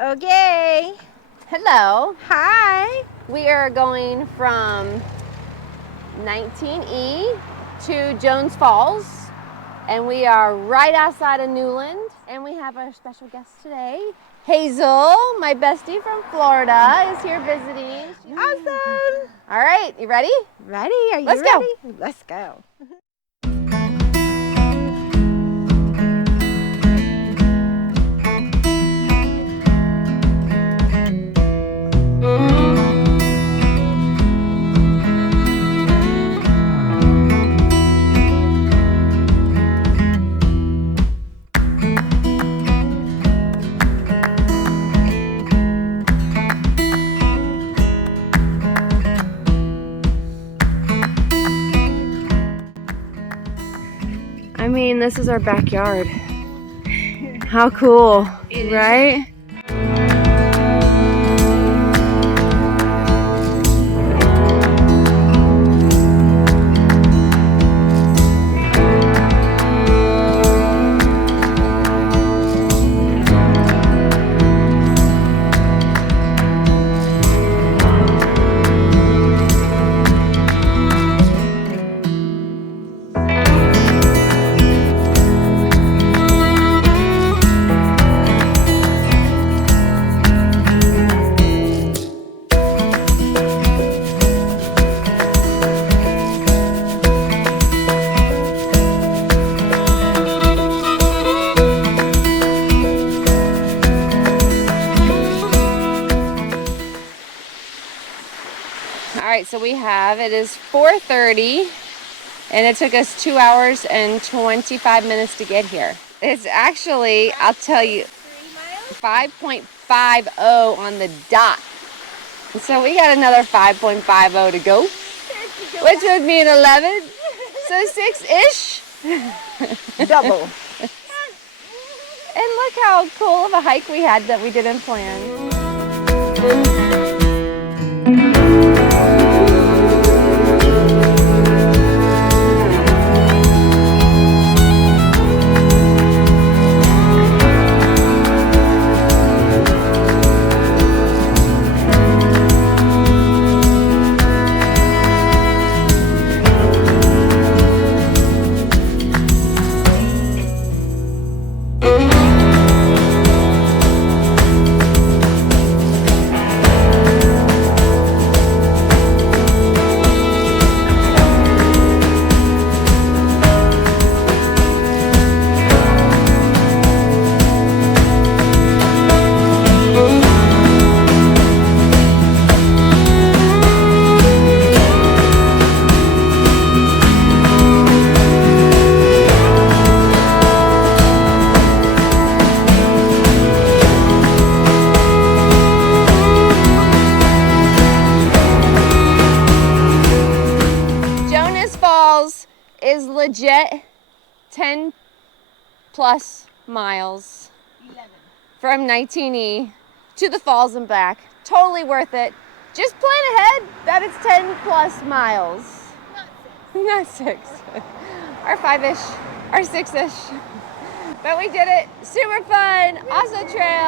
Okay. Hello. Hi. We are going from 19E to Jones Falls, and we are right outside of Newland, and we have our special guest today. Hazel, my bestie from Florida, is here visiting. Awesome. All right, you ready? Ready? Are you Let's ready? go. Let's go. I mean, this is our backyard. How cool, right? All right, so it is 4:30, and it took us 2 hours and 25 minutes to get here. It's actually, I'll tell you, 5.50 on the dot. So we got another 5.50 to go, which would mean 11, so 6-ish. Double. And look how cool of a hike we had that we didn't plan. Is legit 10 plus miles 11. from 19E to the falls and back. Totally worth it. Just plan ahead that it's 10 plus miles. Not 6. Or 5-ish. Or 6-ish. But we did it. Super fun. Awesome trail.